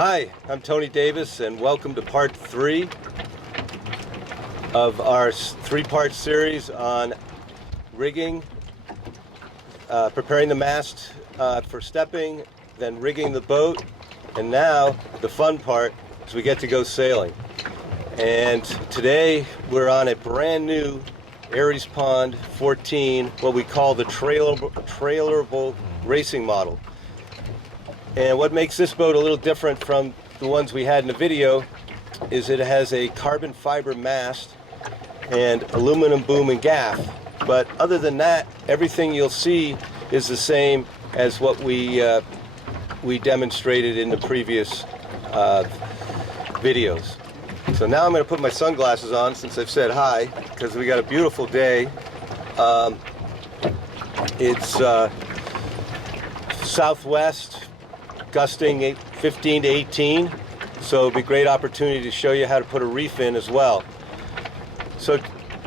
Hi, I'm Tony Davis, and welcome to part 3 of our 3-part series on rigging, preparing the mast for stepping, then rigging the boat, and now the fun part is we get to go sailing. And today we're on a brand new Arey's Pond 14, what we call the trailerable racing model. And what makes this boat a little different from the ones we had in the video is it has a carbon fiber mast and aluminum boom and gaff. But other than that, everything you'll see is the same as what we demonstrated in the previous videos. So now I'm going to put my sunglasses on since I've said hi, because we got a beautiful day. It's southwest, gusting 15 to 18, so it'll be a great opportunity to show you how to put a reef in as well. So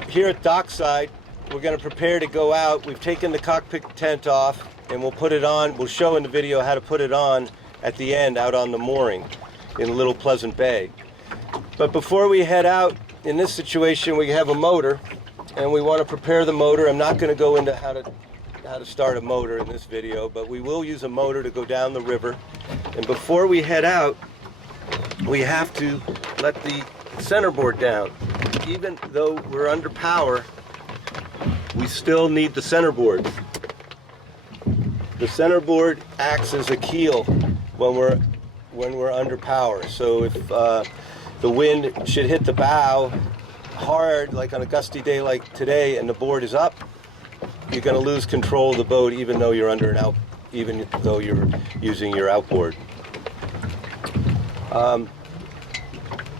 here at dockside, we're going to prepare to go out. We've taken the cockpit tent off and we'll put it on. We'll show in the video how to put it on at the end out on the mooring in Little Pleasant Bay. But before we head out, in this situation we have a motor and we want to prepare the motor. I'm not going to go into how to start a motor in this video, but we will use a motor to go down the river. And before we head out, we have to let the centerboard down. Even though we're under power, we still need the centerboard. The centerboard acts as a keel when we're under power. So if the wind should hit the bow hard, like on a gusty day like today, and the board is up, you're going to lose control of the boat, even though you're even though you're using your outboard.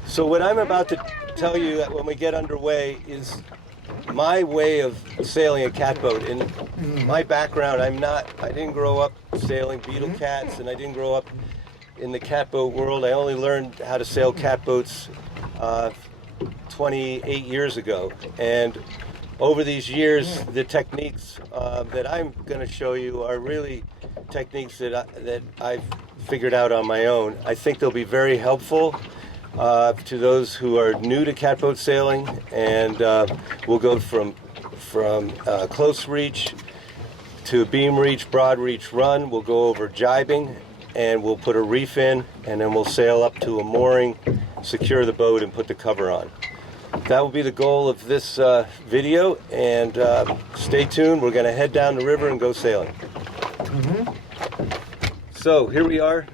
So what I'm about to tell you when we get underway is my way of sailing a catboat. In my background, I didn't grow up sailing beetle cats, and I didn't grow up in the catboat world. I only learned how to sail catboats 28 years ago. And over these years, the techniques that I'm going to show you are really techniques that I've figured out on my own. I think they'll be very helpful to those who are new to catboat sailing, and we'll go from close reach to beam reach, broad reach run. We'll go over jibing, and we'll put a reef in, and then we'll sail up to a mooring, secure the boat, and put the cover on. That will be the goal of this video, and stay tuned. We're going to head down the river and go sailing. So here we are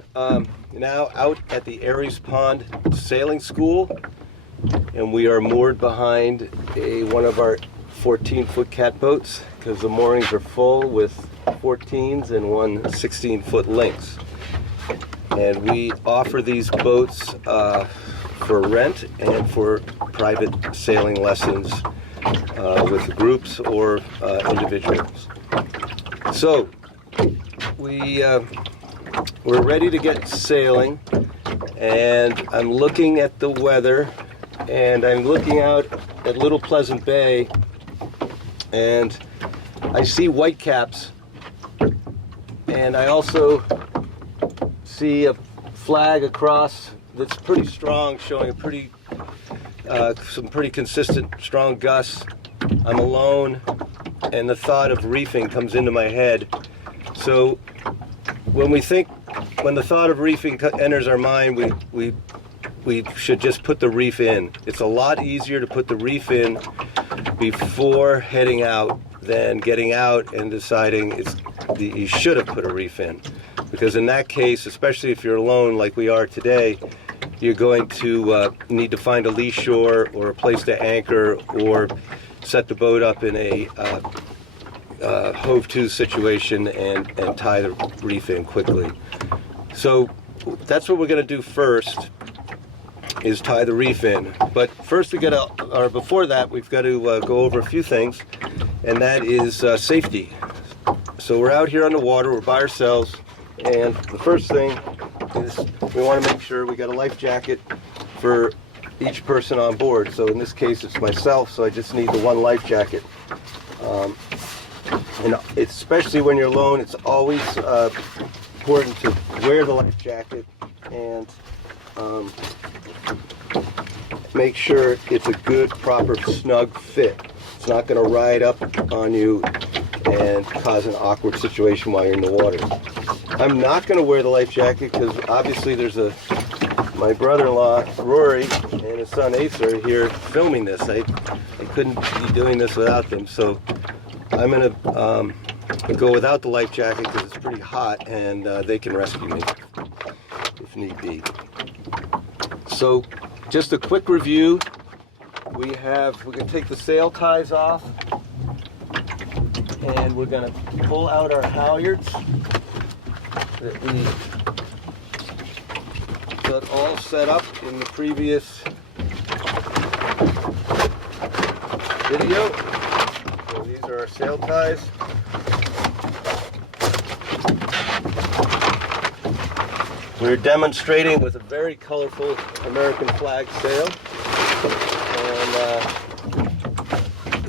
now out at the Arey's Pond Sailing School, and we are moored behind one of our 14-foot catboats because the moorings are full with 14s and one 16-foot lynx. And we offer these boats for rent and for private sailing lessons with groups or individuals. So we're ready to get sailing, and I'm looking at the weather, and I'm looking out at Little Pleasant Bay, and I see whitecaps, and I also see a flag across that's pretty strong, showing some pretty consistent strong gusts. I'm alone, and the thought of reefing comes into my head. So when the thought of reefing enters our mind, we should just put the reef in. It's a lot easier to put the reef in before heading out than getting out and deciding you should have put a reef in. Because in that case, especially if you're alone like we are today, you're going to need to find a lee shore or a place to anchor or set the boat up in a hove-to situation and tie the reef in quickly. So that's what we're going to do first, is tie the reef in. But first before that, we've got to go over a few things, and that is safety. So we're out here on the water, we're by ourselves, and the first thing is we want to make sure we got a life jacket for each person on board. So in this case it's myself, so I just need the one life jacket. And especially when you're alone, it's always important to wear the life jacket and make sure it's a good, proper, snug fit. It's not going to ride up on you and cause an awkward situation while you're in the water. I'm not going to wear the life jacket because obviously there's my brother-in-law Rory and his son Ace are here filming this. I couldn't be doing this without them, so I'm going to go without the life jacket because it's pretty hot and they can rescue me if need be. So just a quick review. We're going to take the sail ties off and we're going to pull out our halyards that we got all set up in the previous video. So these are our sail ties. We're demonstrating with a very colorful American flag sail. And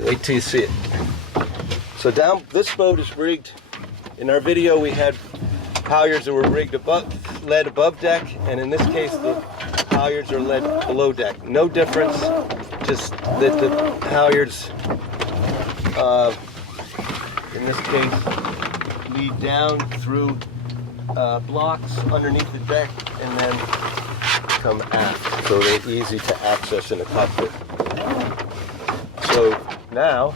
wait till you see it. So this boat is rigged. In our video we had halyards that were led above deck, and in this case the halyards are led below deck. No difference, just that the halyards in this case lead down through blocks underneath the deck and then come aft, so they're easy to access in the cockpit. So now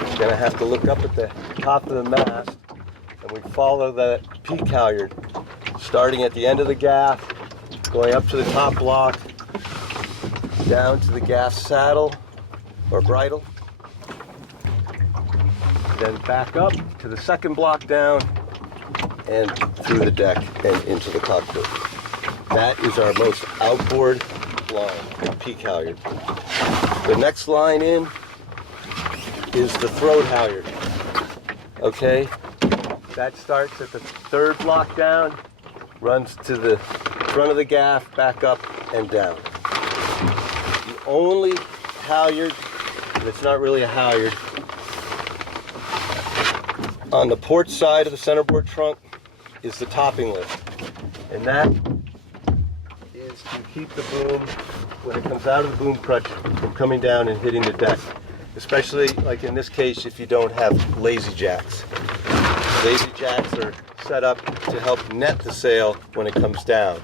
we're going to have to look up at the top of the mast, and we follow that peak halyard starting at the end of the gaff, going up to the top block, down to the gaff saddle or bridle, then back up to the second block down and through the deck and into the cockpit. That is our most outboard line, peak halyard. The next line in is the throat halyard. Okay, that starts at the third block down, runs to the front of the gaff, back up and down. The only halyard, and it's not really a halyard, on the port side of the centerboard trunk is the topping lift, and that is to keep the boom, when it comes out of the boom crutch, from coming down and hitting the deck, especially like in this case if you don't have lazy jacks. Lazy jacks are set up to help net the sail when it comes down.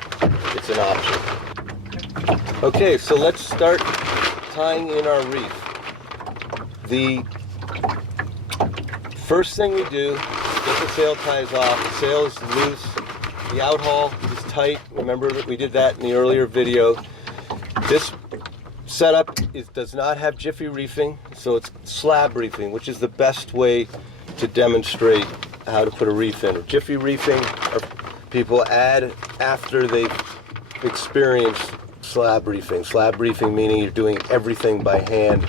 It's an option. Okay, so let's start tying in our reef. The first thing we do is get the sail ties off. The sail is loose, the outhaul is tight. Remember that we did that in the earlier video. This setup does not have jiffy reefing, so it's slab reefing, which is the best way to demonstrate how to put a reef in. Jiffy reefing people add after they've experienced slab reefing. Slab reefing meaning you're doing everything by hand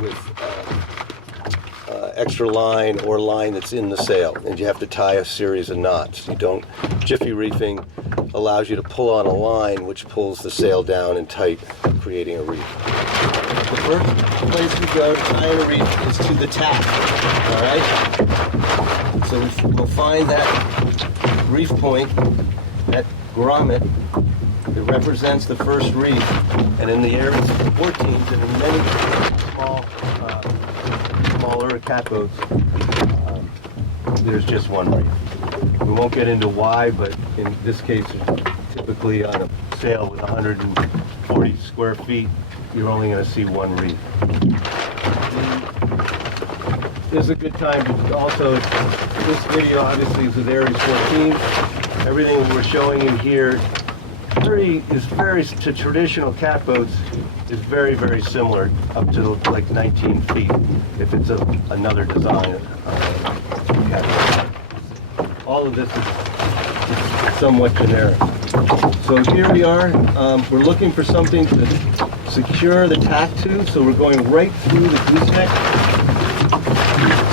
with extra line or line that's in the sail, and you have to tie a series of knots. Jiffy reefing allows you to pull on a line which pulls the sail down and tight, creating a reef. The first place we go to tie in a reef is to the tack. Alright? So we'll find that reef point, that grommet, it represents the first reef, and in the areas of the 14s and in many smaller catboats, there's just one reef. We won't get into why, but in this case, typically on a sail with 140 square feet, you're only going to see one reef. This is a good time to also, this video obviously is with Arey 14. Everything we're showing in here to traditional catboats is very, very similar, up to like 19 feet if it's another design catboat. All of this is somewhat generic. So here we are. We're looking for something to secure the tack to, so we're going right through the gooseneck.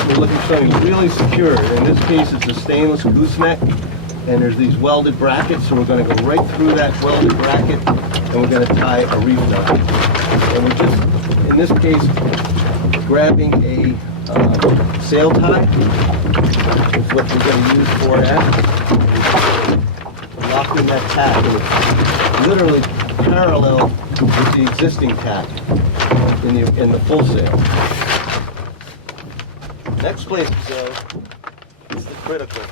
We're looking for something really secure. In this case, it's a stainless gooseneck, and there's these welded brackets, so we're going to go right through that welded bracket, and we're going to tie a reef knot. And we're just, in this case, grabbing a sail tie is what we're going to use for that. Lock in that tack, and it's literally parallel with the existing tack in the full sail. Next place to go is the critical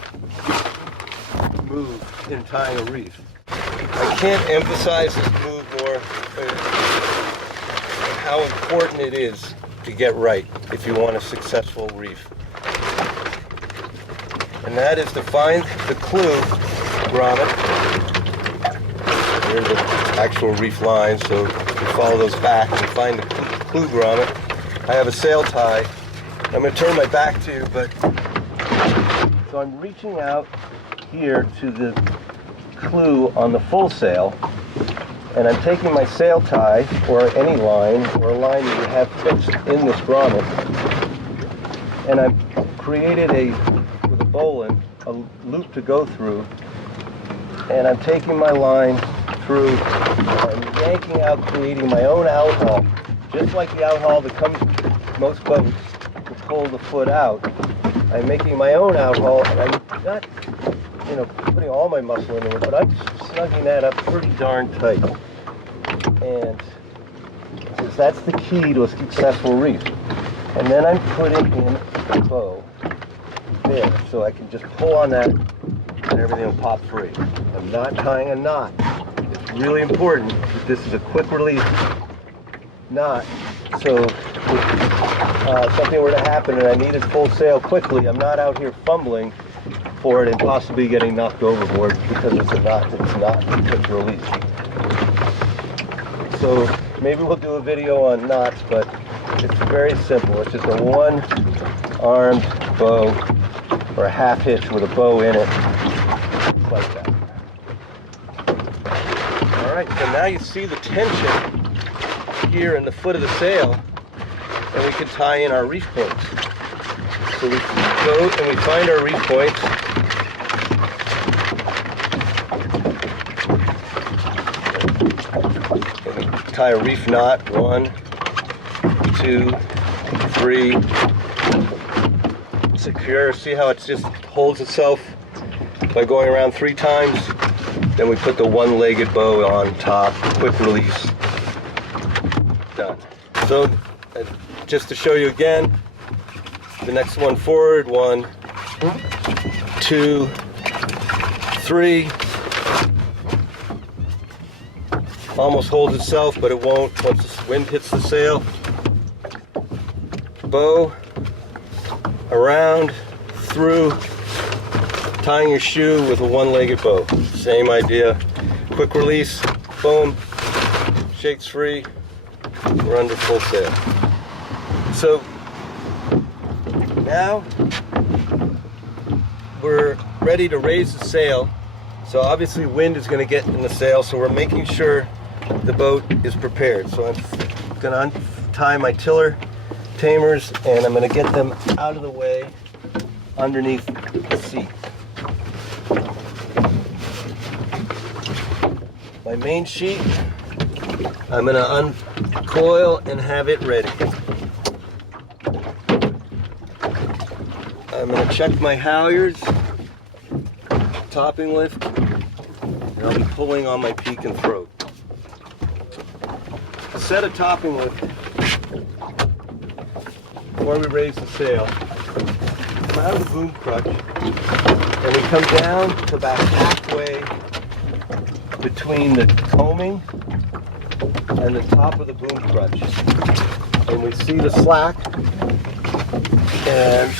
move in tying a reef. I can't emphasize this move more, how important it is to get right if you want a successful reef. And that is to find the clue grommet. Here's the actual reef line, so you follow those back and find the clue grommet. I have a sail tie. I'm going to turn my back to you, but so I'm reaching out here to the clue on the full sail, and I'm taking my sail tie or any line or a line that you have fixed in this grommet, and I've created with a bowline a loop to go through, and I'm taking my line through and yanking out, creating my own outhaul, just like the outhaul that comes most boats to pull the foot out. I'm making my own outhaul, and I'm not putting all my muscle into it, but I'm snugging that up pretty darn tight. And because that's the key to a successful reef. And then I'm putting in a bow there, so I can just pull on that and everything will pop free. I'm not tying a knot. It's really important that this is a quick release knot, so if something were to happen and I needed full sail quickly, I'm not out here fumbling for it and possibly getting knocked overboard because it's a knot that's not a quick release. So maybe we'll do a video on knots, but it's very simple. It's just a one-armed bow or a half hitch with a bow in it, just like that. All right, so now you see the tension here in the foot of the sail, and we can tie in our reef points. So we go and we find our reef points. And we tie a reef knot, 1, 2, 3. Secure. See how it just holds itself by going around 3 times? Then we put the one-legged bow on top, quick release. Done. So just to show you again, the next one forward, 1, 2, 3. Almost holds itself, but it won't once the wind hits the sail. Bow, around, through, tying your shoe with a one-legged bow. Same idea. Quick release, boom, shakes free, we're under full sail. So now we're ready to raise the sail. So obviously wind is going to get in the sail, so we're making sure the boat is prepared. So I'm going to untie my tiller tamers and I'm going to get them out of the way underneath the seat. My main sheet, I'm going to uncoil and have it ready. I'm going to check my halyards, topping lift, and I'll be pulling on my peak and throat. To set a topping lift, before we raise the sail, come out of the boom crutch, and we come down to about halfway between the coaming and the top of the boom crutch. And we see the slack, and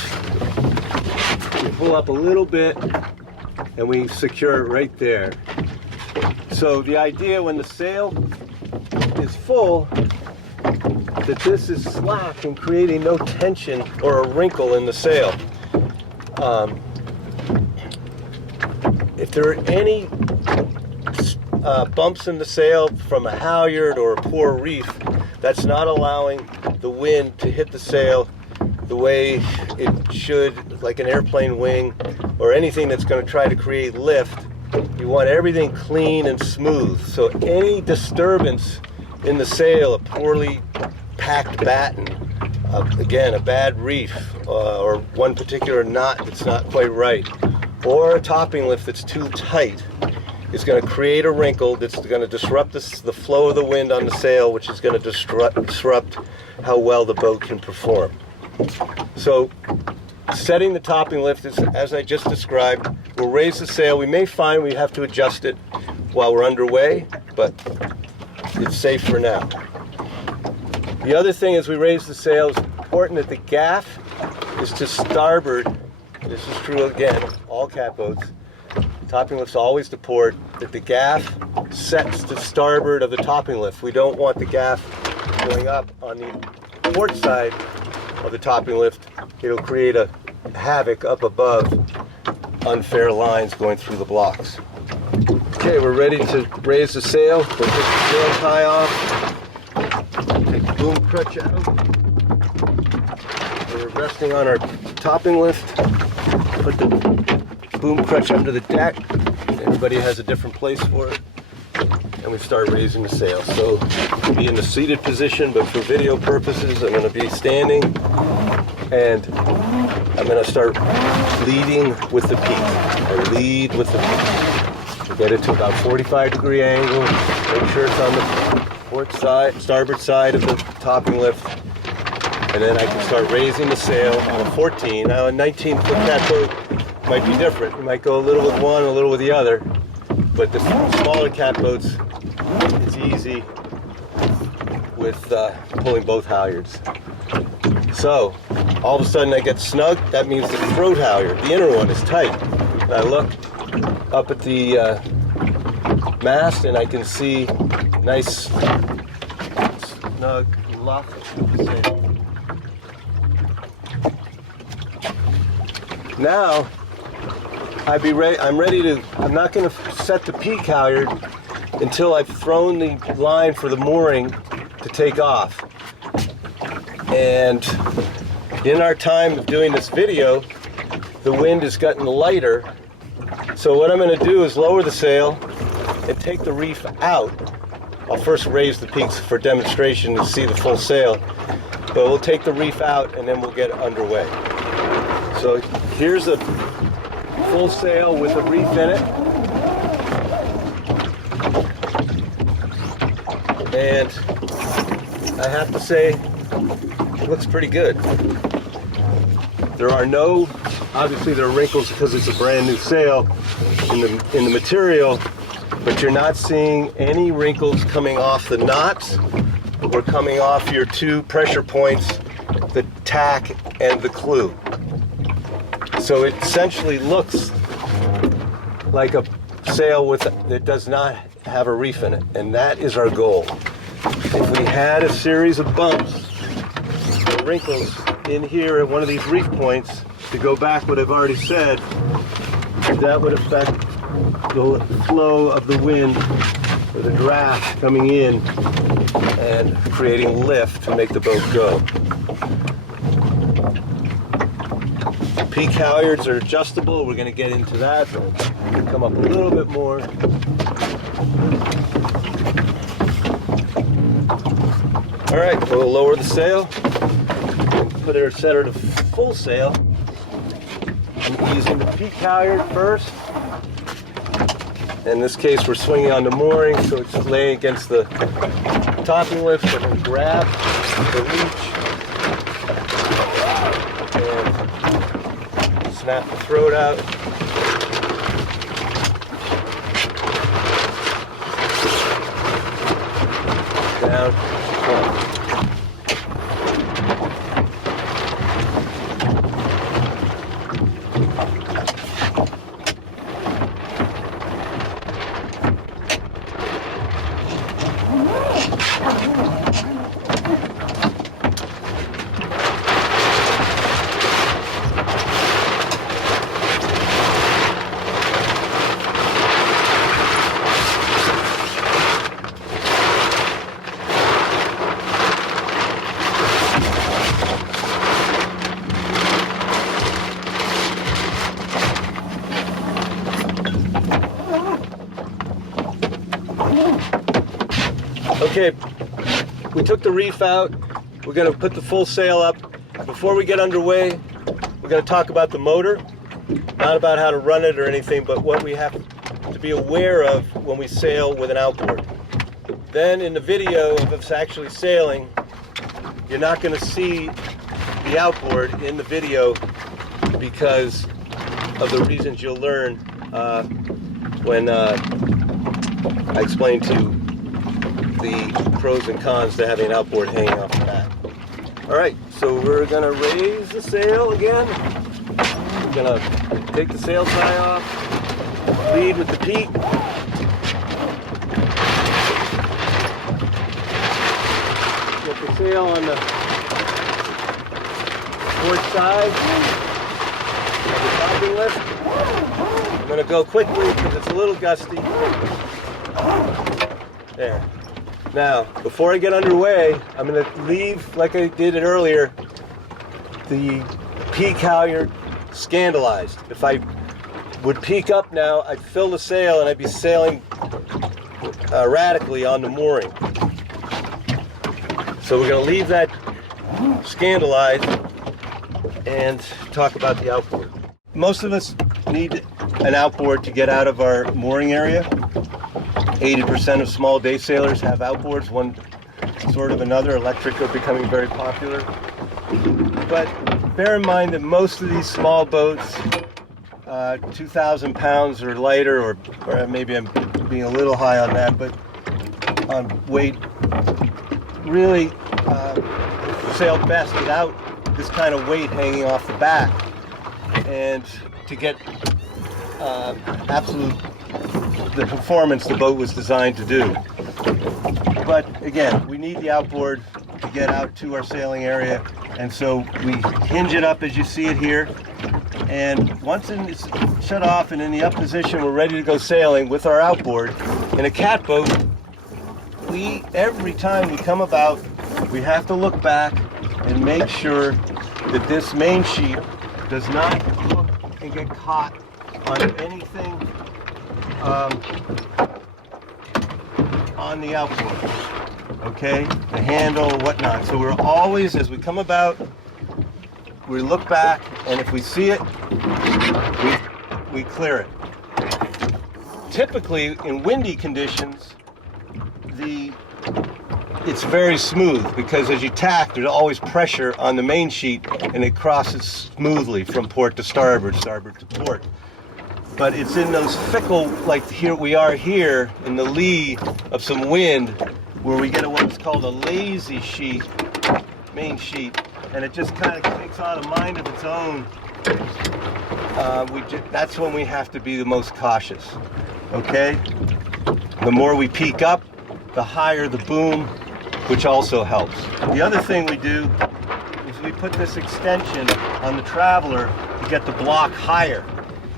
we pull up a little bit and we secure it right there. So the idea when the sail is full, that this is slack and creating no tension or a wrinkle in the sail. If there are any bumps in the sail from a halyard or a poor reef, that's not allowing the wind to hit the sail the way it should, like an airplane wing or anything that's going to try to create lift. You want everything clean and smooth. So any disturbance in the sail, a poorly packed batten, again, a bad reef or one particular knot that's not quite right, or a topping lift that's too tight, is going to create a wrinkle that's going to disrupt the flow of the wind on the sail, which is going to disrupt how well the boat can perform. So setting the topping lift is, as I just described, we'll raise the sail. We may find we have to adjust it while we're underway, but it's safe for now. The other thing as we raise the sail, it's important that the gaff is to starboard. This is true again, all catboats. Topping lift's always to port, that the gaff sets to starboard of the topping lift. We don't want the gaff going up on the port side of the topping lift. It'll create a havoc up above, unfair lines going through the blocks. Okay, we're ready to raise the sail. We'll take the sail tie off, take the boom crutch out. We're resting on our topping lift. Put the boom crutch under the deck. Everybody has a different place for it. And we start raising the sail. So we'll be in the seated position, but for video purposes, I'm going to be standing, and I'm going to start leading with the peak. I lead with the peak. We'll get it to about 45-degree angle. Make sure it's on the port side, starboard side of the topping lift. And then I can start raising the sail on a 14. Now a 19-foot catboat might be different. You might go a little with one, a little with the other. But the smaller catboats, it's easy with pulling both halyards. So, all of a sudden I get snug. That means the throat halyard, the inner one, is tight. And I look up at the mast and I can see nice snug luff. Now, I'm ready to, I'm not going to set the peak halyard until I've thrown the line for the mooring to take off. And in our time of doing this video, the wind has gotten lighter. So what I'm going to do is lower the sail and take the reef out. I'll first raise the peaks for demonstration to see the full sail, but we'll take the reef out and then we'll get underway. So here's a full sail with a reef in it. And I have to say, it looks pretty good. There are no, obviously there are wrinkles because it's a brand new sail in the material, but you're not seeing any wrinkles coming off the knots or coming off your two pressure points, the tack and the clew. So it essentially looks like a sail that does not have a reef in it, and that is our goal. If we had a series of bumps or wrinkles in here at one of these reef points, to go back what I've already said, that would affect the flow of the wind or the draft coming in and creating lift to make the boat go. Peak halyards are adjustable. We're going to get into that. They'll come up a little bit more. All right, we'll lower the sail and set her to full sail. I'm using the peak halyard first. In this case, we're swinging on the mooring, so it's laying against the topping lift. I'm going to grab the leech and snap the throat out. Down. Up. Okay, we took the reef out. we're going to put the full sail up. Before we get underway, we're going to talk about the motor, not about how to run it or anything, but what we have to be aware of when we sail with an outboard. Then in the video of us actually sailing, you're not going to see the outboard in the video because of the reasons you'll learn when I explain to the pros and cons to having an outboard hanging off the back. All right, so we're going to raise the sail again. We're going to take the sail tie off, lead with the peak. Get the sail on the port side of the topping lift. I'm going to go quickly because it's a little gusty. There. Now, before I get underway, I'm going to leave, like I did it earlier, the peak halyard scandalized. If I would peak up now, I'd fill the sail and I'd be sailing erratically on the mooring. So we're going to leave that scandalized and talk about the outboard. Most of us need an outboard to get out of our mooring area. 80% of small day sailors have outboards, one sort of another. Electric are becoming very popular. But bear in mind that most of these small boats, 2,000 pounds or lighter, or maybe I'm being a little high on that, but on weight, really sail best without this kind of weight hanging off the back, and to get the performance the boat was designed to do. But again, we need the outboard to get out to our sailing area, and so we hinge it up as you see it here, and once it's shut off and in the up position, we're ready to go sailing with our outboard. In a catboat, every time we come about, we have to look back and make sure that this main sheet does not hook and get caught on anything on the outboard, okay? The handle, whatnot. So we're always, as we come about, we look back, and if we see it, we clear it. Typically, in windy conditions, it's very smooth because as you tack, there's always pressure on the main sheet and it crosses smoothly from port to starboard, starboard to port. But it's in those fickle, like here we are here in the lee of some wind, where we get what's called a lazy sheet, main sheet, and it just kind of takes on a mind of its own. That's when we have to be the most cautious, okay? The more we peak up, the higher the boom, which also helps. The other thing we do is we put this extension on the Traveler to get the block higher.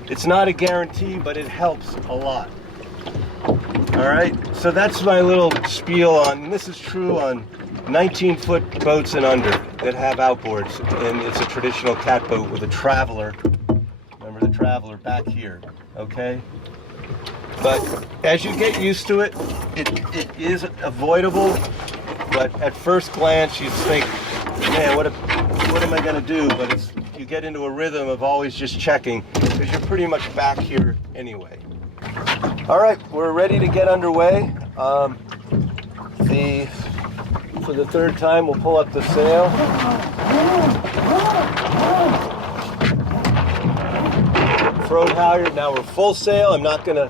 It's not a guarantee, but it helps a lot. All right, so that's my little spiel on, and this is true on 19-foot boats and under that have outboards, and it's a traditional catboat with a Traveler. Remember the Traveler back here, okay? But as you get used to it, it is avoidable. But at first glance, you'd think, man, what am I going to do? But you get into a rhythm of always just checking, because you're pretty much back here anyway. All right, we're ready to get underway. For the third time, we'll pull up the sail. Throat halyard. Now we're full sail. I'm not going to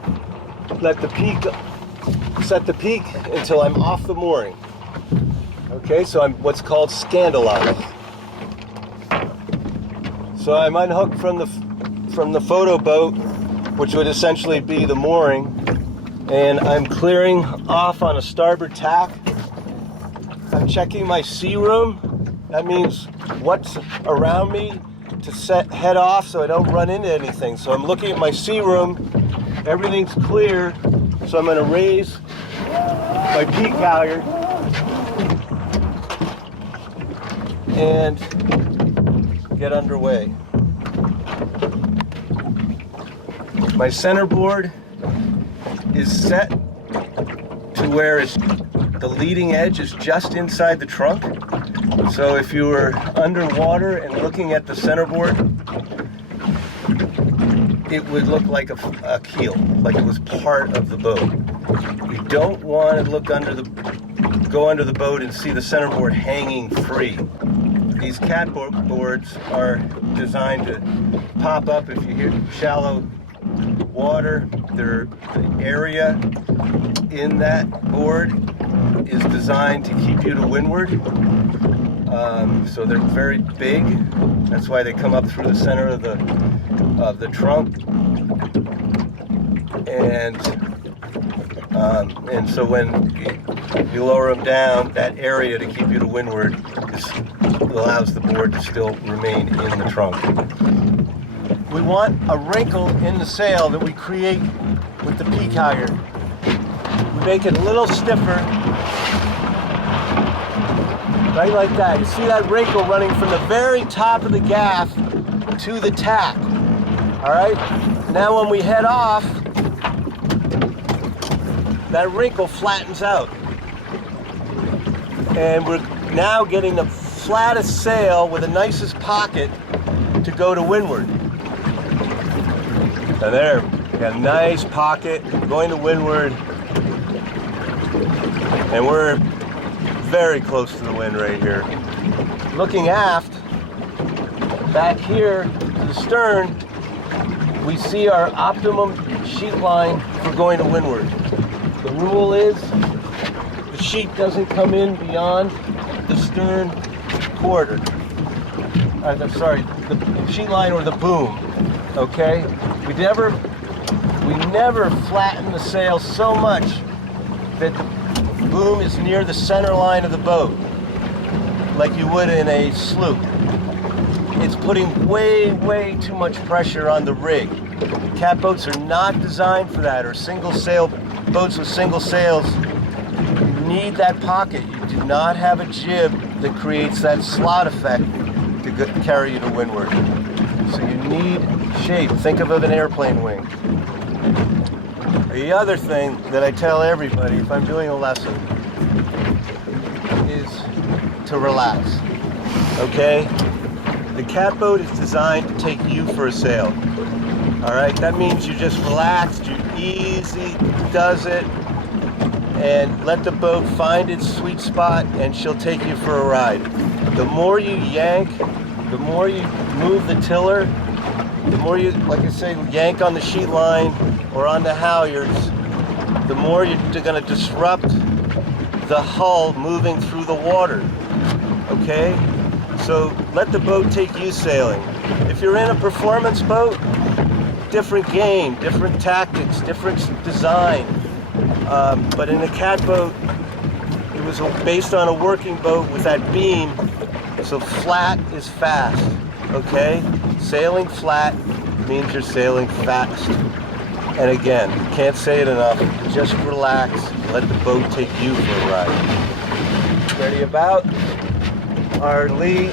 set the peak until I'm off the mooring. Okay, so I'm what's called scandalized. So I'm unhooked from the photo boat, which would essentially be the mooring, and I'm clearing off on a starboard tack. I'm checking my sea room. That means what's around me to head off so I don't run into anything. So I'm looking at my sea room. Everything's clear, so I'm going to raise my peak halyard and get underway. My centerboard is set to where the leading edge is just inside the trunk. So if you were underwater and looking at the centerboard, it would look like a keel, like it was part of the boat. You don't want to go under the boat and see the centerboard hanging free. These catboat boards are designed to pop up if you hit shallow water. The area in that board is designed to keep you to windward. So they're very big. That's why they come up through the center of the trunk. And so when you lower them down, that area to keep you to windward allows the board to still remain in the trunk. We want a wrinkle in the sail that we create with the peak halyard. We make it a little stiffer, right like that. You see that wrinkle running from the very top of the gaff to the tack. All right? Now when we head off, that wrinkle flattens out. And we're now getting the flattest sail with the nicest pocket to go to windward. And there, we got a nice pocket going to windward. And we're very close to the wind right here. Looking aft, back here to the stern, we see our optimum sheet line for going to windward. The rule is the sheet doesn't come in beyond the stern quarter. Sorry, the sheet line or the boom. Okay? We never flatten the sail so much that the boom is near the center line of the boat, like you would in a sloop. It's putting way too much pressure on the rig. Catboats are not designed for that, or single sail boats with single sails. You need that pocket. You do not have a jib that creates that slot effect to carry you to windward. So you need shape. Think of an airplane wing. The other thing that I tell everybody if I'm doing a lesson is to relax. Okay? The catboat is designed to take you for a sail. All right? That means you're just relaxed, you easy does it, and let the boat find its sweet spot and she'll take you for a ride. The more you yank, the more you move the tiller, the more you, like I say, yank on the sheet line or on the halyards, the more you're going to disrupt the hull moving through the water. Okay? So let the boat take you sailing. If you're in a performance boat, different game, different tactics, different design. But in a catboat, it was based on a working boat with that beam, so flat is fast, okay? Sailing flat means you're sailing fast. And again, can't say it enough, just relax, let the boat take you for a ride. Ready about? Our lee.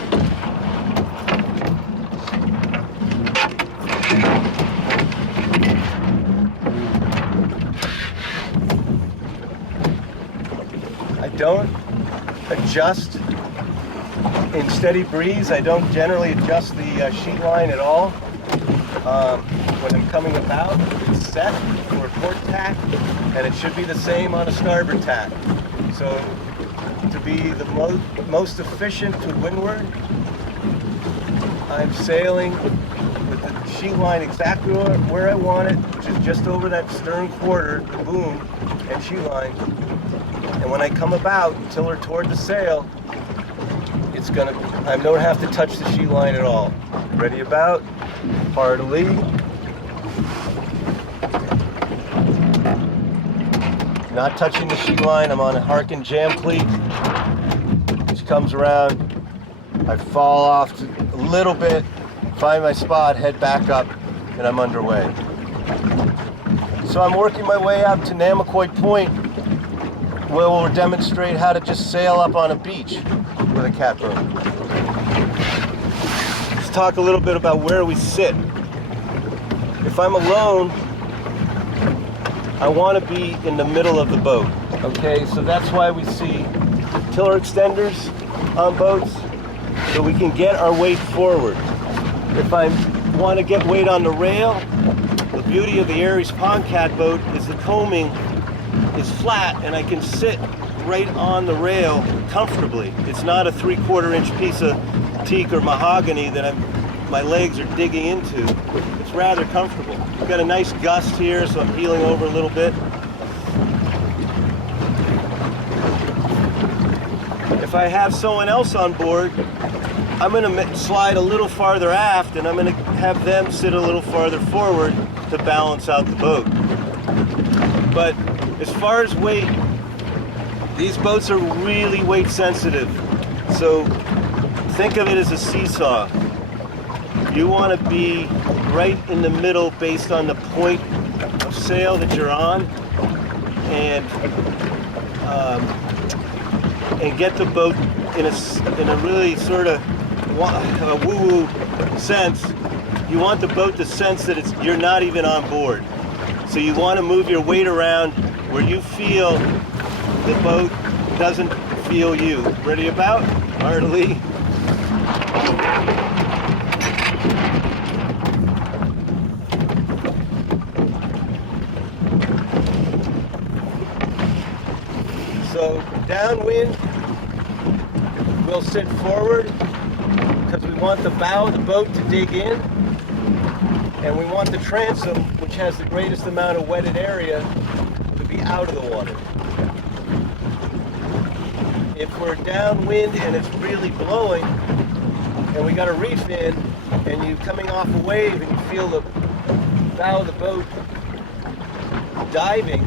I don't adjust in steady breeze. I don't generally adjust the sheet line at all. When I'm coming about, it's set for a port tack, and it should be the same on a starboard tack. So to be the most efficient to windward, I'm sailing with the sheet line exactly where I want it, which is just over that stern quarter, the boom and sheet line. And when I come about, tiller toward the sail, I don't have to touch the sheet line at all. Ready about, hard lee. Not touching the sheet line, I'm on a Harkin jam cleat, which comes around. I fall off a little bit, find my spot, head back up, and I'm underway. So I'm working my way out to Namaquoy Point, where we'll demonstrate how to just sail up on a beach with a catboat. Let's talk a little bit about where we sit. If I'm alone, I want to be in the middle of the boat. Okay, so that's why we see tiller extenders on boats so we can get our weight forward. If I want to get weight on the rail, the beauty of the Arey's pond catboat is the coaming is flat and I can sit right on the rail comfortably. It's not a 3/4 inch piece of teak or mahogany that my legs are digging into. It's rather comfortable. We've got a nice gust here, so I'm heeling over a little bit. If I have someone else on board, I'm going to slide a little farther aft and I'm going to have them sit a little farther forward to balance out the boat. But as far as weight, these boats are really weight sensitive. So think of it as a seesaw. You want to be right in the middle based on the point of sail that you're on, and get the boat in a really sort of woo-woo sense. You want the boat to sense that you're not even on board. So you want to move your weight around where you feel the boat doesn't feel you. Ready about? Heartily. So downwind, we'll sit forward because we want the bow of the boat to dig in, and we want the transom, which has the greatest amount of wetted area, to be out of the water. If we're downwind and it's really blowing, and we got a reef in, and you're coming off a wave and you feel the bow of the boat diving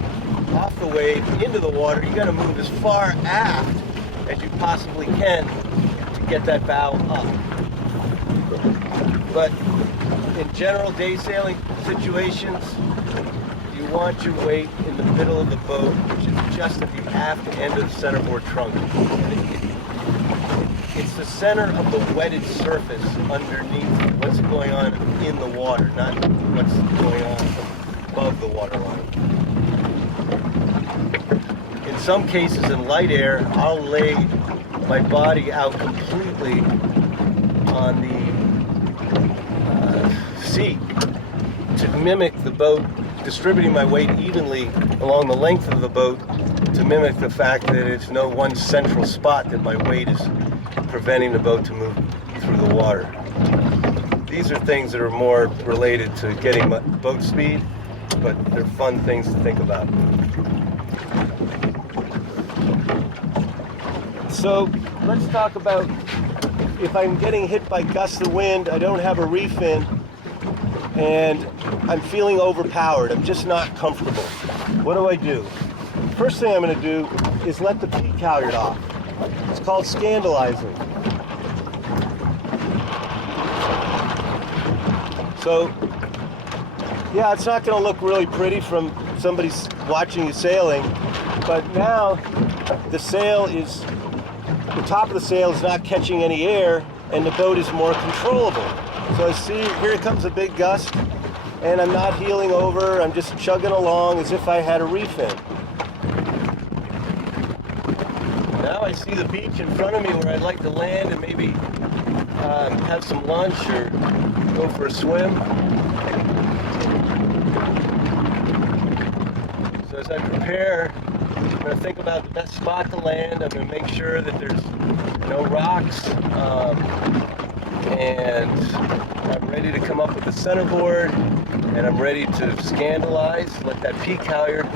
off the wave into the water, you got to move as far aft as you possibly can to get that bow up. But in general day sailing situations, you want your weight in the middle of the boat, which is just at the aft end of the centerboard trunk. It's the center of the wetted surface underneath what's going on in the water, not what's going on above the waterline. In some cases in light air, I'll lay my body out completely on the seat to mimic the boat, distributing my weight evenly along the length of the boat to mimic the fact that it's no one central spot that my weight is preventing the boat to move through the water. These are things that are more related to getting boat speed, but they're fun things to think about. So let's talk about if I'm getting hit by gusts of wind, I don't have a reef in, and I'm feeling overpowered. I'm just not comfortable. What do? First thing I'm going to do is let the peak halyard off. It's called scandalizing. So, yeah, it's not going to look really pretty from somebody watching you sailing, but now the top of the sail is not catching any air, and the boat is more controllable. So I see, here comes a big gust, and I'm not heeling over, I'm just chugging along as if I had a reef in. Now I see the beach in front of me where I'd like to land and maybe have some lunch or go for a swim. So as I prepare, I'm going to think about the best spot to land. I'm going to make sure that there's no rocks, and I'm ready to come up with the centerboard, and I'm ready to scandalize, let that peak halyard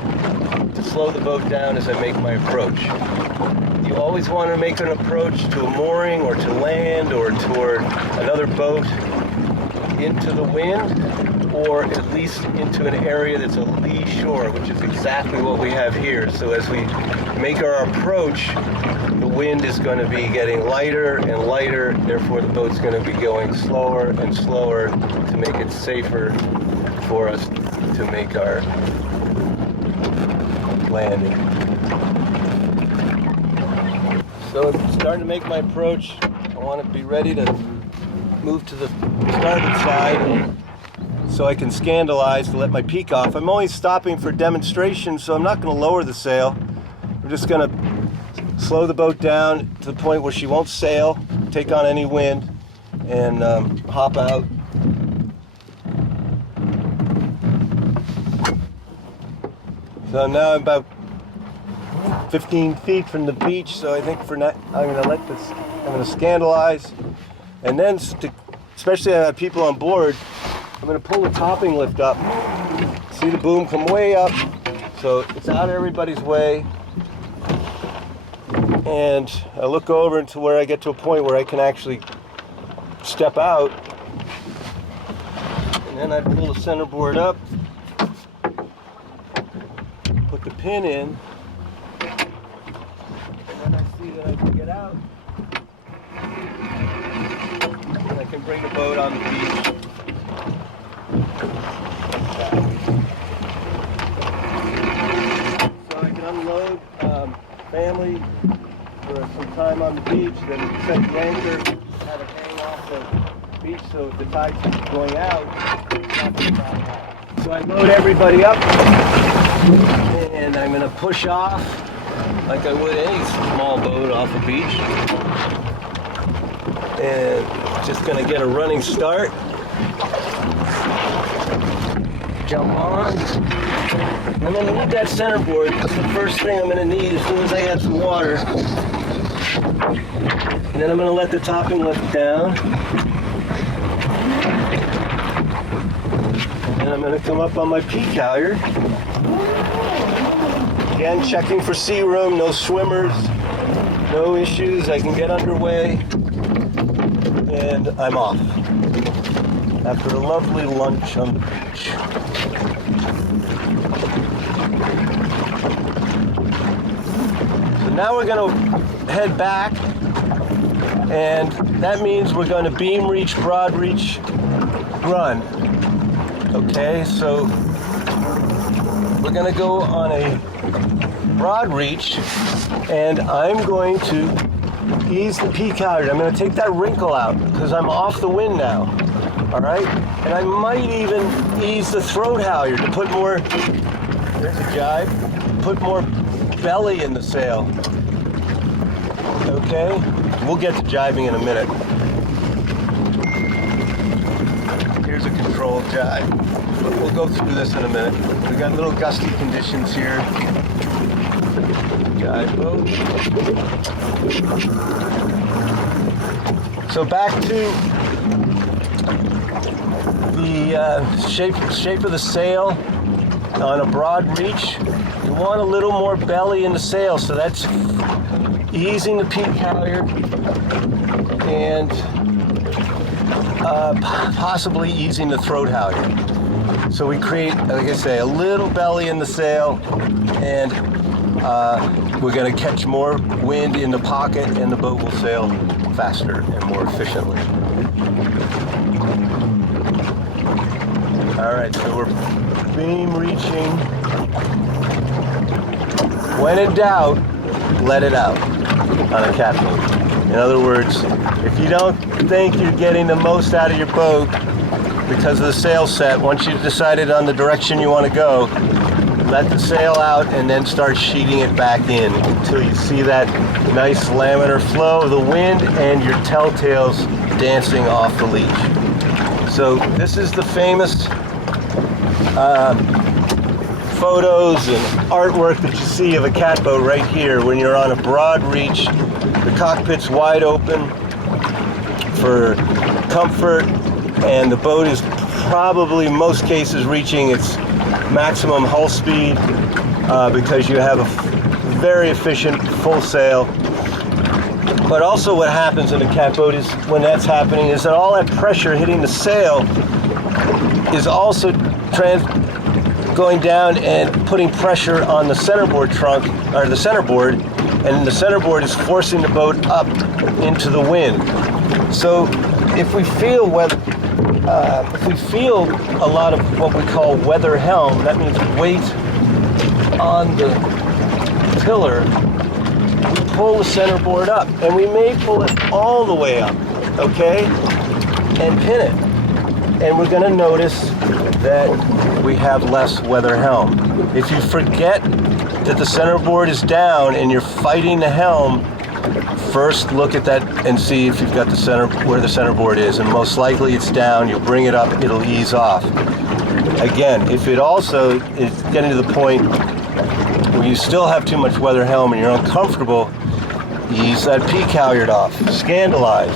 to slow the boat down as I make my approach. You always want to make an approach to a mooring or to land or toward another boat into the wind, or at least into an area that's a lee shore, which is exactly what we have here. So as we make our approach, the wind is going to be getting lighter and lighter, therefore the boat's going to be going slower and slower to make it safer for us to make our landing. So I'm starting to make my approach. I want to be ready to move to the starboard side so I can scandalize to let my peak off. I'm only stopping for demonstration, so I'm not going to lower the sail. I'm just going to slow the boat down to the point where she won't sail, take on any wind, and hop out. So now I'm about 15 feet from the beach, so I think for now I'm going to scandalize, and then especially if I have people on board, I'm going to pull the topping lift up. See the boom come way up, so it's out of everybody's way. And I look over until where I get to a point where I can actually step out. And then I pull the centerboard up, put the pin in, and then I see that I can get out. And I can bring the boat on the beach. So I can unload family for some time on the beach, then set the anchor, have it hang off the beach so if the tide's going out, it's not going to drop out. So I load everybody up, and I'm going to push off like I would any small boat off a beach. And just going to get a running start. Jump on. I'm going to need that centerboard. That's the first thing I'm going to need as soon as I have some water. And then I'm going to let the topping lift down. And I'm going to come up on my peak halyard. Again, checking for sea room, no swimmers, no issues. I can get underway. And I'm off. After a lovely lunch on the beach. So now we're going to head back, and that means we're going to beam reach, broad reach, run. Okay, so we're going to go on a broad reach, and I'm going to ease the peak halyard. I'm going to take that wrinkle out because I'm off the wind now. All right, and I might even ease the throat halyard to put more, there's a jibe, put more belly in the sail. Okay, we'll get to jibing in a minute. Here's a controlled jibe, but we'll go through this in a minute. We got little gusty conditions here. Jibe boat. So back to the shape of the sail on a broad reach. You want a little more belly in the sail, so that's easing the peak halyard and possibly easing the throat halyard. So we create, like I say, a little belly in the sail, and we're going to catch more wind in the pocket, and the boat will sail faster and more efficiently. All right, so we're beam reaching. When in doubt, let it out on a catboat. In other words, if you don't think you're getting the most out of your boat because of the sail set, once you've decided on the direction you want to go, let the sail out and then start sheeting it back in until you see that nice laminar flow of the wind and your telltales dancing off the leash. So this is the famous photos and artwork that you see of a catboat right here when you're on a broad reach. The cockpit's wide open for comfort, and the boat is probably, in most cases, reaching its maximum hull speed because you have a very efficient full sail. But also what happens in a catboat is, when that's happening, is that all that pressure hitting the sail is also going down and putting pressure on the centerboard trunk, or the centerboard, and the centerboard is forcing the boat up into the wind. So if we feel a lot of what we call weather helm, that means weight on the tiller, we pull the centerboard up, and we may pull it all the way up, okay, and pin it. And we're going to notice that we have less weather helm. If you forget that the centerboard is down and you're fighting the helm, first look at that and see if you've got the center, where the centerboard is, and most likely it's down. You'll bring it up, it'll ease off. Again, if it also is getting to the point where you still have too much weather helm and you're uncomfortable, ease that peak halyard off. Scandalize.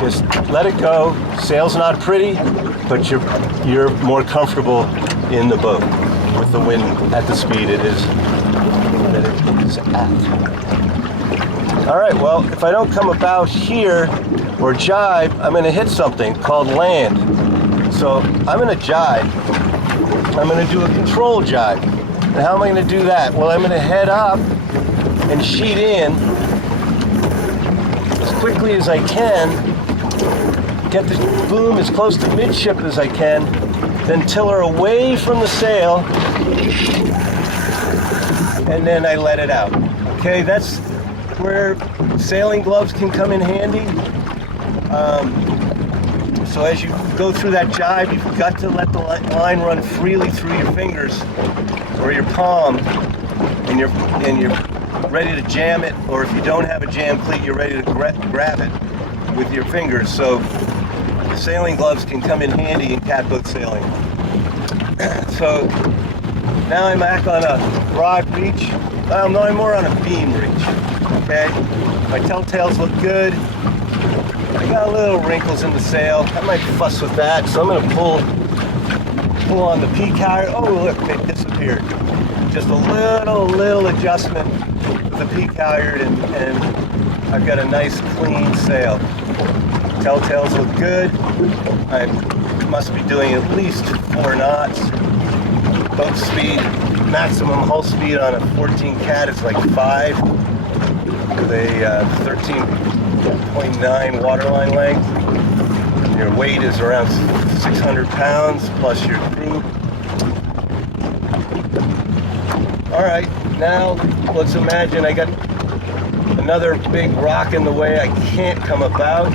Just let it go. Sail's not pretty, but you're more comfortable in the boat with the wind at the speed it is at. All right, well, if I don't come about here or jibe, I'm going to hit something called land. So I'm going to jibe. I'm going to do a control jibe. And how am I going to do that? Well, I'm going to head up and sheet in as quickly as I can, get the boom as close to midship as I can, then tiller away from the sail, and then I let it out. Okay, that's where sailing gloves can come in handy. So as you go through that jibe, you've got to let the line run freely through your fingers or your palm, and you're ready to jam it, or if you don't have a jam cleat, you're ready to grab it with your fingers. So the sailing gloves can come in handy in catboat sailing. So now I'm back on a broad reach. No, I'm more on a beam reach. Okay, my telltales look good. I got little wrinkles in the sail. I might fuss with that, so I'm going to pull on the peak halyard. Oh, look, they disappeared. Just a little adjustment with the peak halyard, and I've got a nice clean sail. Telltales look good. I must be doing at least 4 knots. Boat speed, maximum hull speed on a 14 cat is like 5 with a 13.9 waterline length. Your weight is around 600 pounds plus your crew. All right, now let's imagine I got another big rock in the way I can't come about,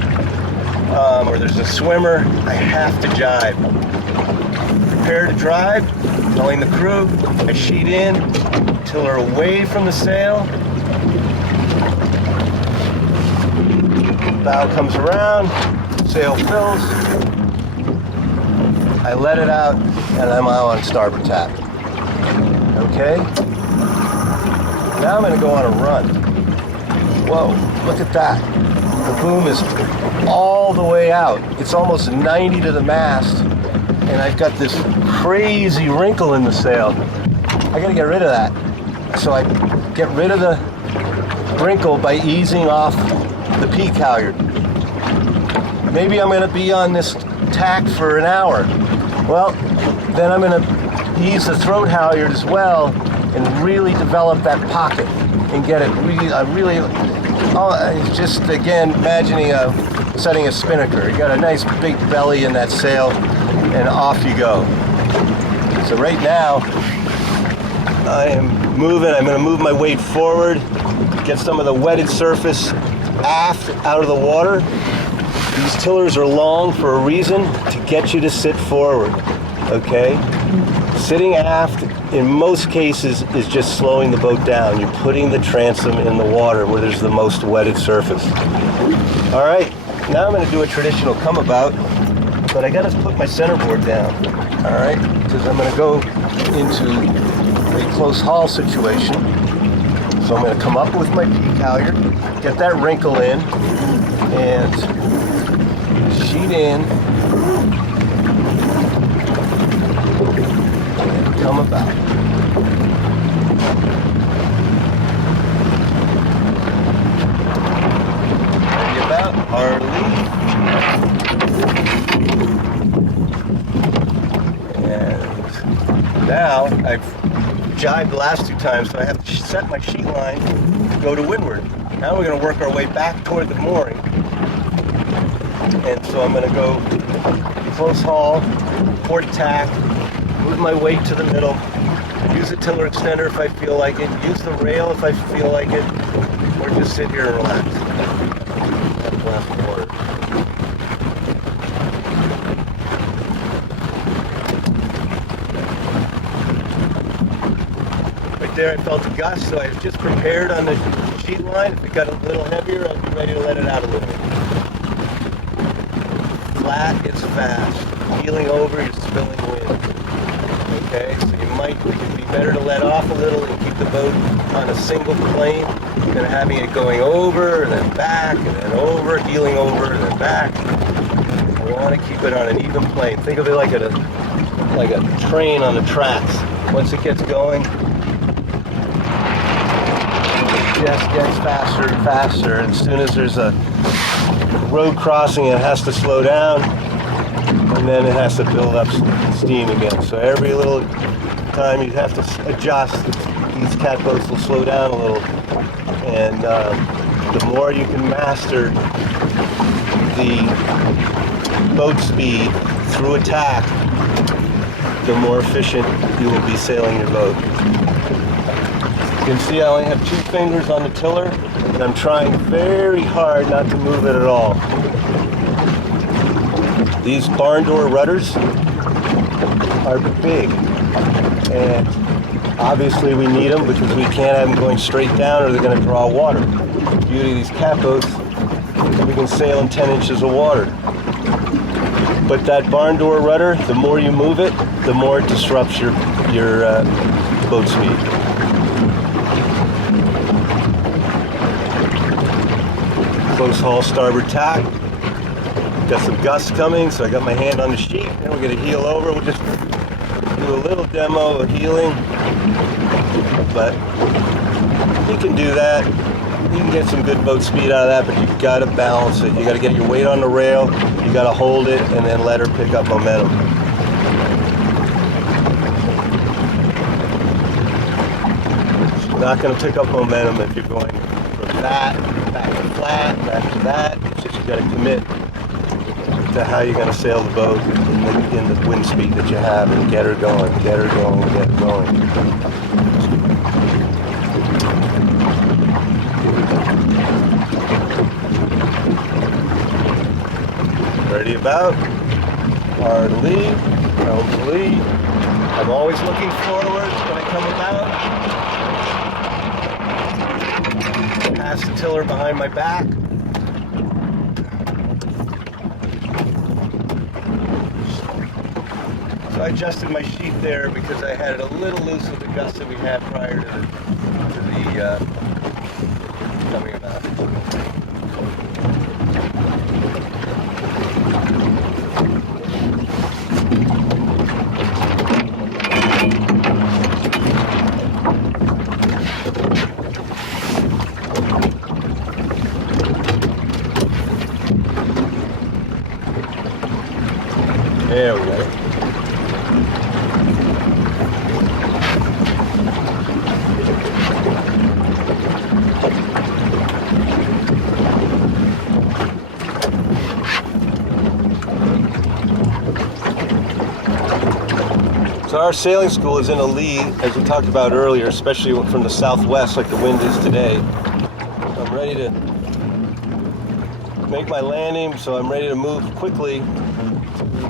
or there's a swimmer, I have to jibe. Prepare to drive, telling the crew, I sheet in, tiller away from the sail. Bow comes around, sail fills. I let it out, and I'm out on starboard tack. Okay? Now I'm going to go on a run. Whoa, look at that. The boom is all the way out. It's almost 90 to the mast, and I've got this crazy wrinkle in the sail. I got to get rid of that. So I get rid of the wrinkle by easing off the peak halyard. Maybe I'm going to be on this tack for an hour. Well, then I'm going to ease the throat halyard as well and really develop that pocket and get it just again imagining setting a spinnaker. You got a nice big belly in that sail, and off you go. So right now I am moving. I'm going to move my weight forward, get some of the wetted surface aft out of the water. These tillers are long for a reason, to get you to sit forward, okay? Sitting aft, in most cases, is just slowing the boat down. You're putting the transom in the water where there's the most wetted surface. All right, now I'm going to do a traditional come about, but I got to put my centerboard down, all right? Because I'm going to go into a close haul situation. So I'm going to come up with my peak halyard, get that wrinkle in, and sheet in, and come about. Ready about, Arey. And now I've jibed the last 2 times, so I have to set my sheet line to go to windward. Now we're going to work our way back toward the mooring. And so I'm going to go close haul, port tack, move my weight to the middle, use the tiller extender if I feel like it, use the rail if I feel like it, or just sit here and relax. Have a glass of water. there, I felt a gust, so I just prepared on the sheet line. If it got a little heavier, I'd be ready to let it out a little bit. Flat is fast. Heeling over, you're spilling wind. Okay, so it would be better to let off a little and keep the boat on a single plane than having it going over and then back and then over, heeling over and then back. I want to keep it on an even plane. Think of it like a train on the tracks. Once it gets going, it just gets faster and faster. And as soon as there's a road crossing, it has to slow down, and then it has to build up steam again. So every little time you have to adjust. These catboats will slow down a little, and the more you can master the boat speed through attack, the more efficient you will be sailing your boat. You can see I only have 2 fingers on the tiller, and I'm trying very hard not to move it at all. These barn door rudders are big, and obviously we need them because we can't have them going straight down or they're going to draw water. The beauty of these catboats is we can sail in 10 inches of water. But that barn door rudder, the more you move it, the more it disrupts your boat speed. Close haul starboard tack. Got some gusts coming, so I got my hand on the sheet, and we're going to heel over. We'll just do a little demo of heeling, but you can do that. You can get some good boat speed out of that, but you've got to balance it. You got to get your weight on the rail, you got to hold it, and then let her pick up momentum. She's not going to pick up momentum if you're going from that, back to flat, back to that. It's just you got to commit to how you're going to sail the boat in the wind speed that you have, and get her going, get her going, get her going. Ready about, hard lead, helm to lead. I'm always looking forward when I come about. Pass the tiller behind my back. So I adjusted my sheet there because I had it a little loose with the gust that we had prior to the coming about. There we go. So our sailing school is in a lee, as we talked about earlier, especially from the southwest like the wind is today. So I'm ready to make my landing, so I'm ready to move quickly to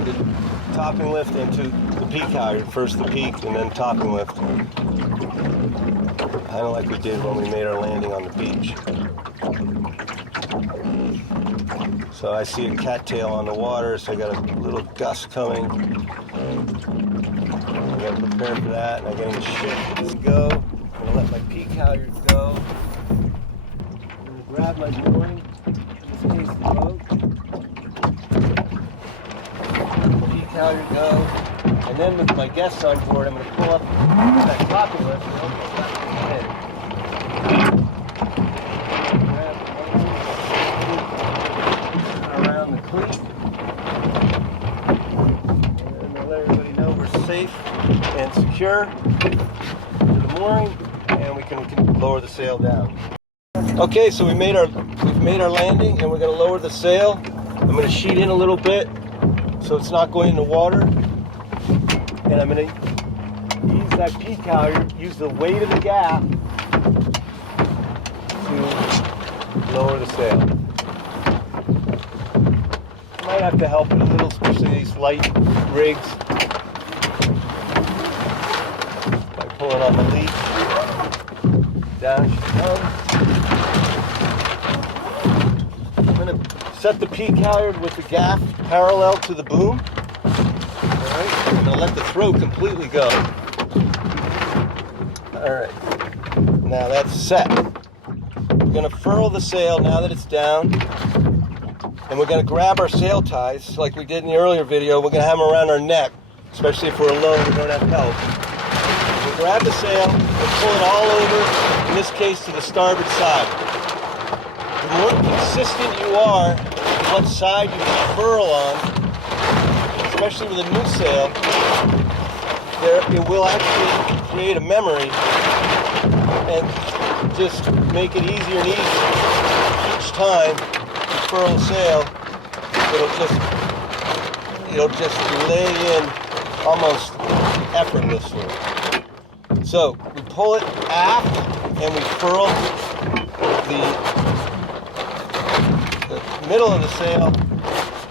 the topping lift into the peak halyard. First the peak and then topping lift. Kind of like we did when we made our landing on the beach. So I see a cattail on the water, so I got a little gust coming. I got to prepare for that, and I'm getting the shift. Let's go. I'm going to let my peak halyard go. I'm going to grab my mooring. This case the boat. Peak halyard go. And then with my guests on board, I'm going to pull up that topping lift and almost back to the head. Around the cleat. And I'll let everybody know we're safe and secure to the mooring, and we can lower the sail down. Okay, so we've made our landing, and we're going to lower the sail. I'm going to sheet in a little bit so it's not going in the water, and I'm going to use that peak halyard, use the weight of the gaff to lower the sail. Might have to help it a little, especially these light rigs, by pulling on the lead. Down she comes. I'm going to set the peak halyard with the gaff parallel to the boom. Alright, I'm going to let the throw completely go. Alright, now that's set. We're going to furl the sail now that it's down. And we're going to grab our sail ties like we did in the earlier video. We're going to have them around our neck, especially if we're alone, we don't have help. We'll grab the sail and pull it all over, in this case to the starboard side. The more consistent you are with what side you can furl on, especially with a new sail, it will actually create a memory and just make it easier and easier. Each time you furl the sail, it'll just lay in almost effortlessly. So we pull it aft and we furl the middle of the sail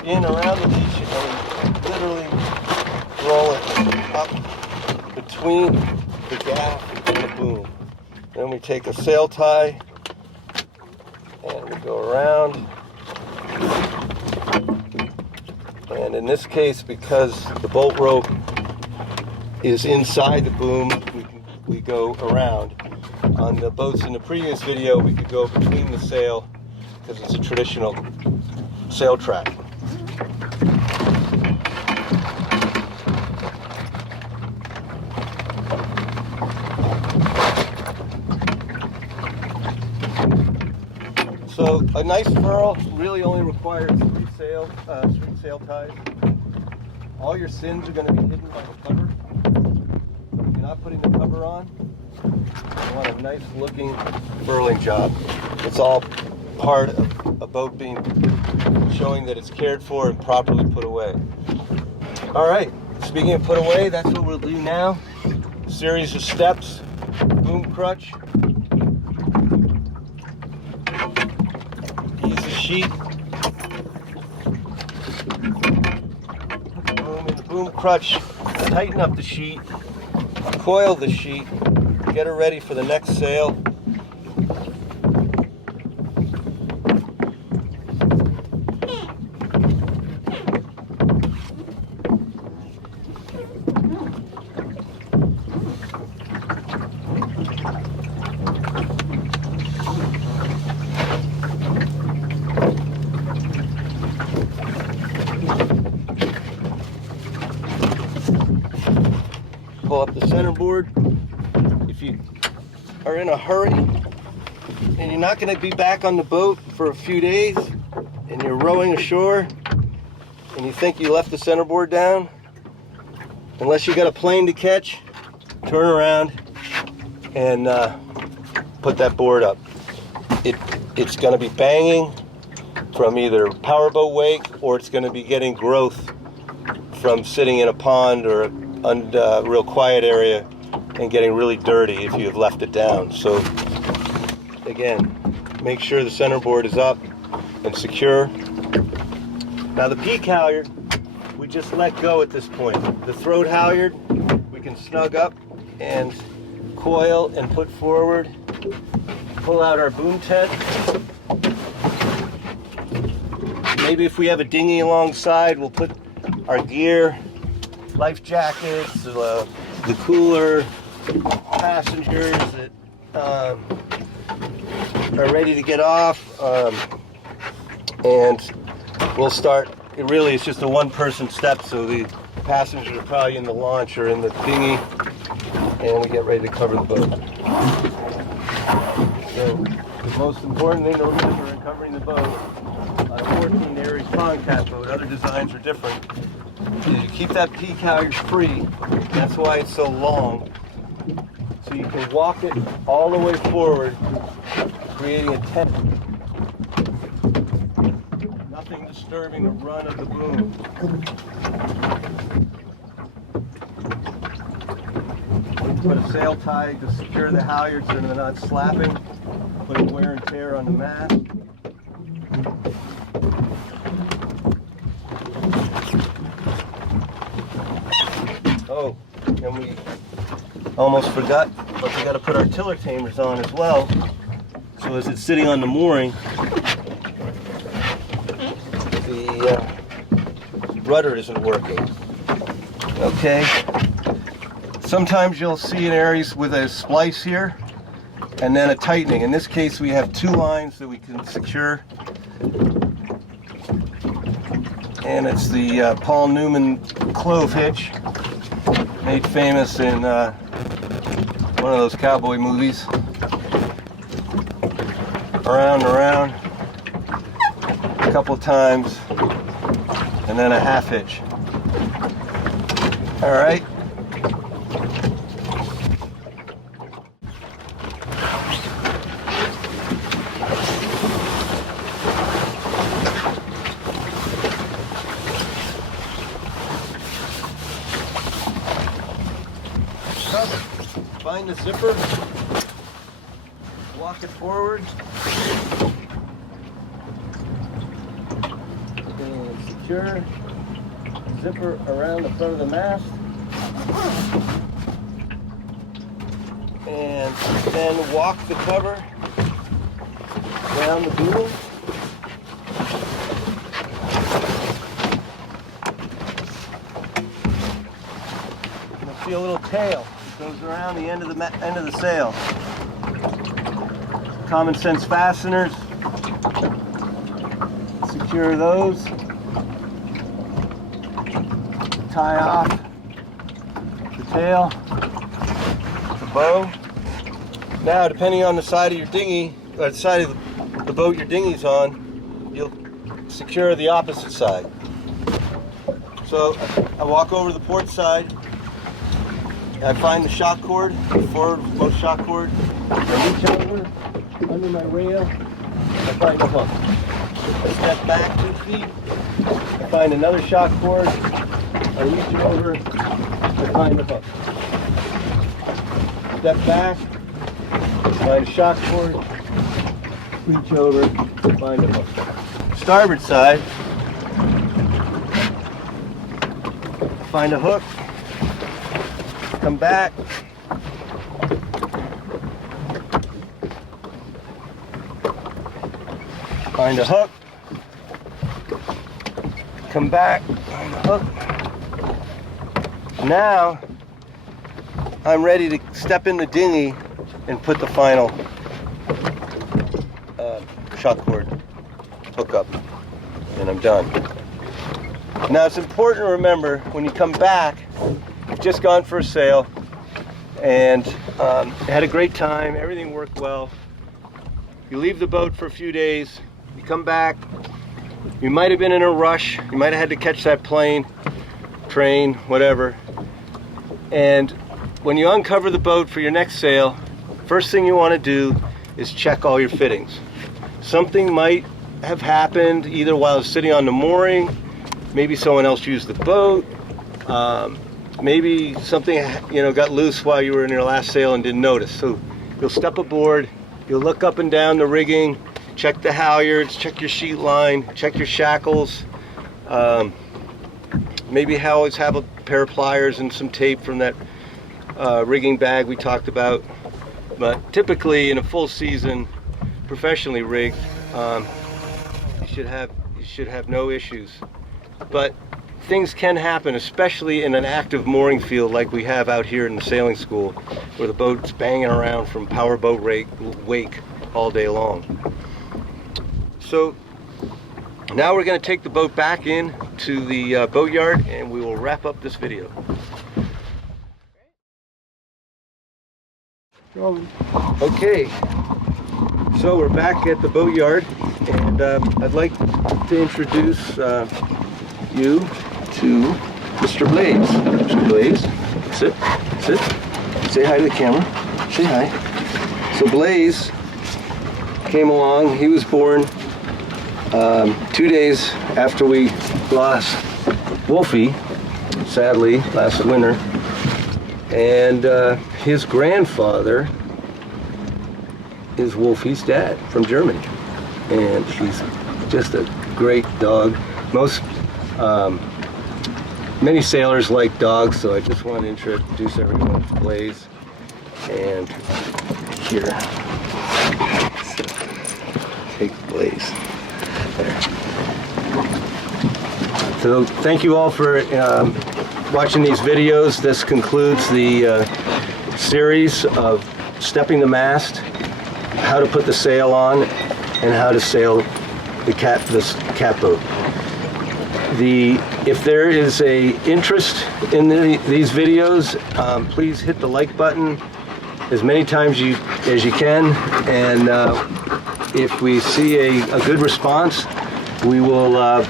in around the leash, and we literally roll it up between the gaff and the boom. Then we take a sail tie and we go around. And in this case, because the bolt rope is inside the boom, we go around. On the boats in the previous video, we could go between the sail because it's a traditional sail track. So a nice furl really only requires three sail ties. All your sins are going to be hidden by the cover. If you're not putting the cover on, you want a nice looking furling job. It's all part of a boat being showing that it's cared for and properly put away. All right, speaking of put away, that's what we'll do now. A series of steps, boom crutch, ease the sheet, boom in the boom crutch, tighten up the sheet, coil the sheet, get her ready for the next sail. Pull up the centerboard. If you are in a hurry and you're not going to be back on the boat for a few days and you're rowing ashore and you think you left the centerboard down, unless you got a plane to catch, turn around and put that board up. It's going to be banging from either powerboat wake, or it's going to be getting growth from sitting in a pond or a real quiet area and getting really dirty if you have left it down. So again, make sure the centerboard is up and secure. Now the peak halyard, we just let go at this point. The throat halyard, we can snug up and coil and put forward. Pull out our boom tent. Maybe if we have a dinghy alongside, we'll put our gear, life jackets, the cooler, passengers that are ready to get off, and we'll start. It really is just a one-person step, so the passengers are probably in the launch or in the dinghy, and we get ready to cover the boat. So the most important thing to remember in covering the boat on a 14 Arey pond catboat, other designs are different, is you keep that peak halyard free. That's why it's so long. So you can walk it all the way forward, creating a tent. Nothing disturbing the run of the boom. Put a sail tie to secure the halyards so they're not slapping. Put wear and tear on the mast. Oh, and we almost forgot but we got to put our tiller tamers on as well. So as it's sitting on the mooring, the rudder isn't working. Okay. Sometimes you'll see an Aries with a splice here and then a tightening. In this case, we have two lines that we can secure. And it's the Paul Newman clove hitch, made famous in one of those cowboy movies. Around and around, a couple times, and then a half hitch. All right. Find the zipper, walk it forward, and secure the zipper around the front of the mast, and then walk the cover down the boom. You'll see a little tail. Goes around the end of the sail. Common sense fasteners. Secure those. Tie off the tail, the bow. Now, depending on the side of your dinghy, or the side of the boat your dinghy's on, you'll secure the opposite side. So I walk over to the port side. I find the shock cord, the forward shock cord. I reach over under my rail. I find the hook. I step back 2 feet. I find another shock cord. I reach over. I find the hook. Step back. Find a shock cord. Reach over. Find the hook. Starboard side. Find a hook. Come back. Find a hook. Come back. Find a hook. Now I'm ready to step in the dinghy and put the final shock cord hook up, and I'm done. Now it's important to remember when you come back, you've just gone for a sail and had a great time, everything worked well. You leave the boat for a few days, you come back, you might have been in a rush, you might have had to catch that plane, train, whatever. And when you uncover the boat for your next sail, first thing you want to do is check all your fittings. Something might have happened either while sitting on the mooring, maybe someone else used the boat, maybe something got loose while you were in your last sail and didn't notice. So you'll step aboard, you'll look up and down the rigging, check the halyards, check your sheet line, check your shackles. Maybe always have a pair of pliers and some tape from that rigging bag we talked about. But typically in a full season, professionally rigged, you should have no issues. But things can happen, especially in an active mooring field like we have out here in the sailing school, where the boat's banging around from powerboat wake all day long. So now we're going to take the boat back in to the boatyard and we will wrap up this video. Okay, so we're back at the boatyard, and I'd like to introduce you to Mr. Blaze. Mr. Blaze, sit, say hi to the camera, say hi. So Blaze came along, he was born 2 days after we lost Wolfie, sadly, last winter. And his grandfather is Wolfie's dad from Germany. And he's just a great dog. Many sailors like dogs, so I just want to introduce everyone to Blaze. and here. So, take place there. So thank you all for watching these videos. This concludes the series of stepping the mast, how to put the sail on, and how to sail this catboat. If there is a interest in these videos, please hit the like button as many times as you can, and if we see a good response, we will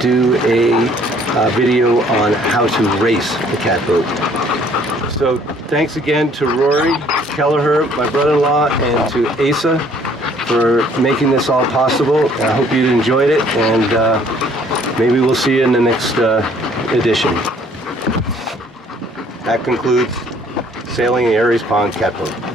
do a video on how to race the catboat. So thanks again to Rory Kelleher, my brother-in-law, and to Asa for making this all possible. I hope you enjoyed it, and maybe we'll see you in the next edition. That concludes sailing the Arey's Pond Catboat.